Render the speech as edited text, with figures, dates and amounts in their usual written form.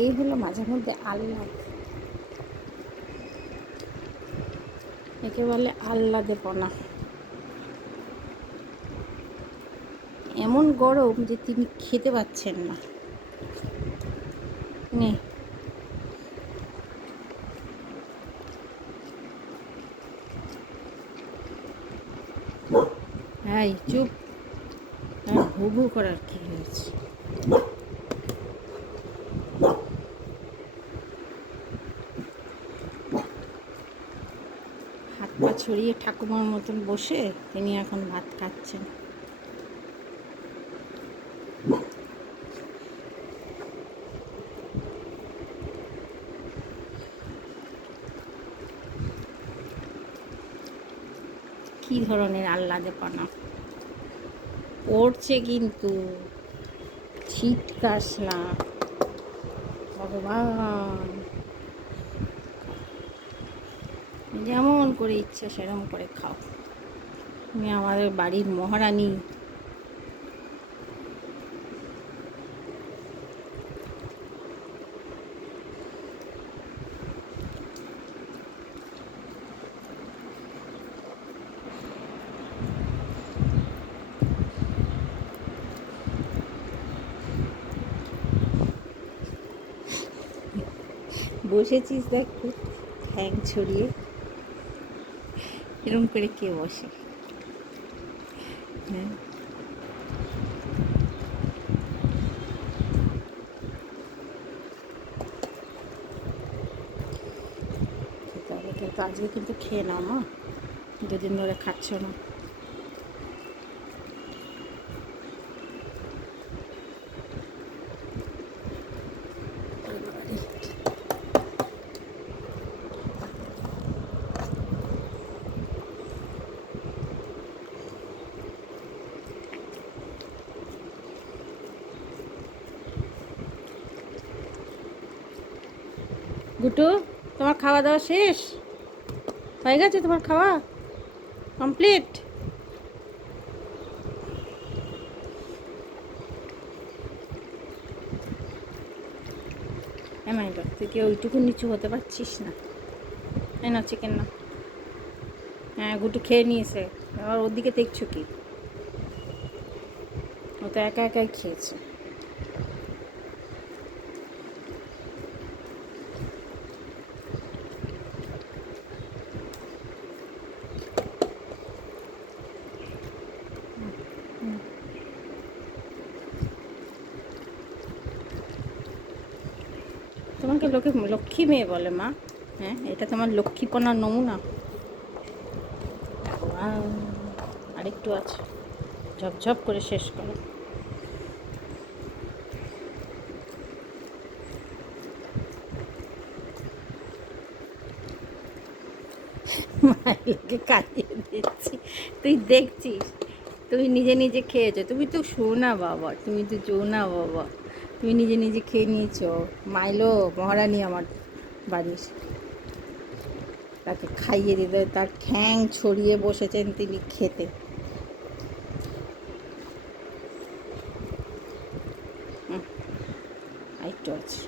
এই হলো মাঝে মধ্যে আহ্লাদ, একে বলে আহ্লাদেপনা। এমন গরম যে তিনি খেতে পাচ্ছেন না। নে হ্যাঁ চুপ, ভু ভু করার কি হয়েছে? হাত পা ছড়িয়ে ঠাকুমার মতন বসে তিনি এখন ভাত খাচ্ছেন। কি ধরনের আহ্লাদেপনা পড়ছে কিন্তু, চিৎকার না ভগবান। যেমন করে ইচ্ছা সেরকম করে খাও, তুমি আমাদের বাড়ির মহারানী। বসেছিস দেখ, ঠ্যাং ছড়িয়ে এরম করে কে বসে? হ্যাঁ, খেতে হবে কিন্তু, আজকে কিন্তু খেয়ে নাও মা, দুদিন ধরে খাচ্ছ না। গুটু, তোমার খাওয়া দাওয়া শেষ হয়ে গেছে? তোমার খাওয়া কমপ্লিট? এমাই বা তুই কি ওইটুকু নিচু হতে পারছিস না? তাই না, চিকেন না? হ্যাঁ, গুটু খেয়ে নিয়েছে, আবার ওর দিকে দেখছো কি? ও তো একা একাই খেয়েছে। তোমাকে লোকে লক্ষ্মী মেয়ে বলে মা। হ্যাঁ, এটা তোমার লক্ষ্মীপনার নমুনা। আরেকটু আছে, ঝপঝপ করে শেষ করো। মাইলকে কাটিয়ে দিচ্ছি, তুই দেখছিস? তুমি নিজে নিজে খেয়েছো, তুমি তো শোনা বাবা, তুমি তো না বাবা, তুমি নিজে নিজে খেয়ে নিয়েছো। মাইলো মহারানী আমার বাড়ির, তাকে খাইয়ে দিতে, তার ঠ্যাং ছড়িয়ে বসেছেন তিনি খেতে। আরেকটু আছে।